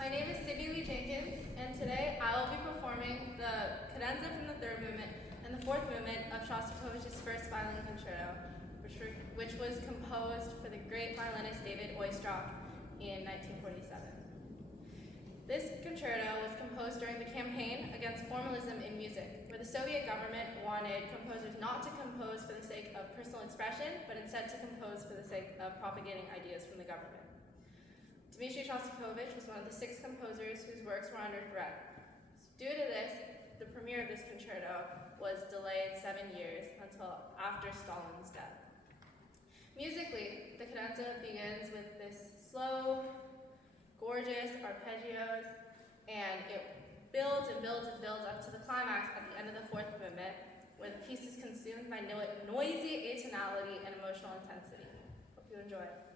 Li-Jenkins, and today I will be performing the cadenza from the third movement and the fourth movement of Shostakovich's first violin concerto, which was composed for the great violinist David Oistrakh in 1947. This concerto was composed during the campaign against formalism in music, where the Soviet government wanted composers not to compose for the sake of personal expression, but instead to compose for the sake of propagating ideas from the government. Dmitri Shostakovich was one of the 6 composers whose works were under threat. Due to this, the premiere of this concerto was delayed 7 years until after Stalin's death. Musically, the cadenza begins with this slow, gorgeous arpeggios, and it builds and builds and builds up to the climax at the end of the fourth movement, where the piece is consumed by noisy atonality and emotional intensity. Hope you enjoy it.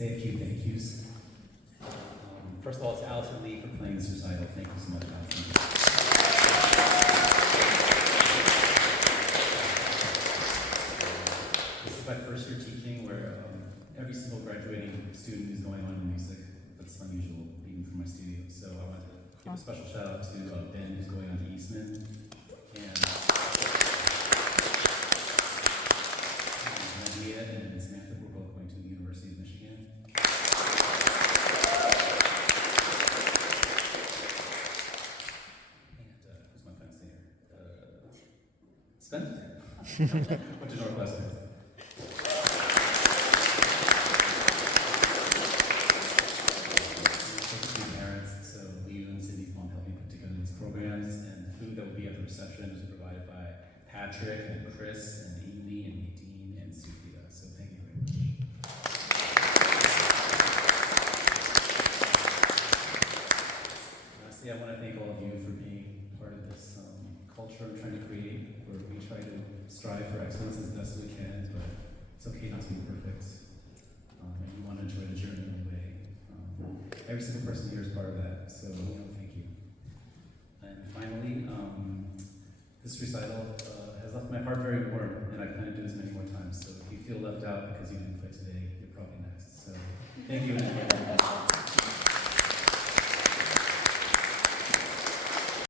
say a few thank yous. First of all, it's Allison Lee for playing this recital. Thank you so much, Allison. This is my first year teaching where every single graduating student is going on to music. That's unusual, even for my studio. So I want to give a special shout out to Ben, who's going on to Eastman. And Leah and Samantha, who are both going to the University of Michigan. Who's my fancy here? Spencer. Went to Northwestern. Parents, so Leo and Sydney's mom helped me put together these programs, and the food that will be at the reception is provided by Patrick and Chris and Amy and Nadine and Sophia. So thank you very much. Lastly, I want to thank all of you for being part of this culture I'm trying to create, where we try to strive for excellence as best we can, but it's okay not to be perfect. And you want to enjoy the journey in a way. Every single person here is part of that, so thank you. And finally, this recital has left my heart very warm, and I plan to do this many more times, so if you feel left out because you didn't play today, you're probably next. So thank you.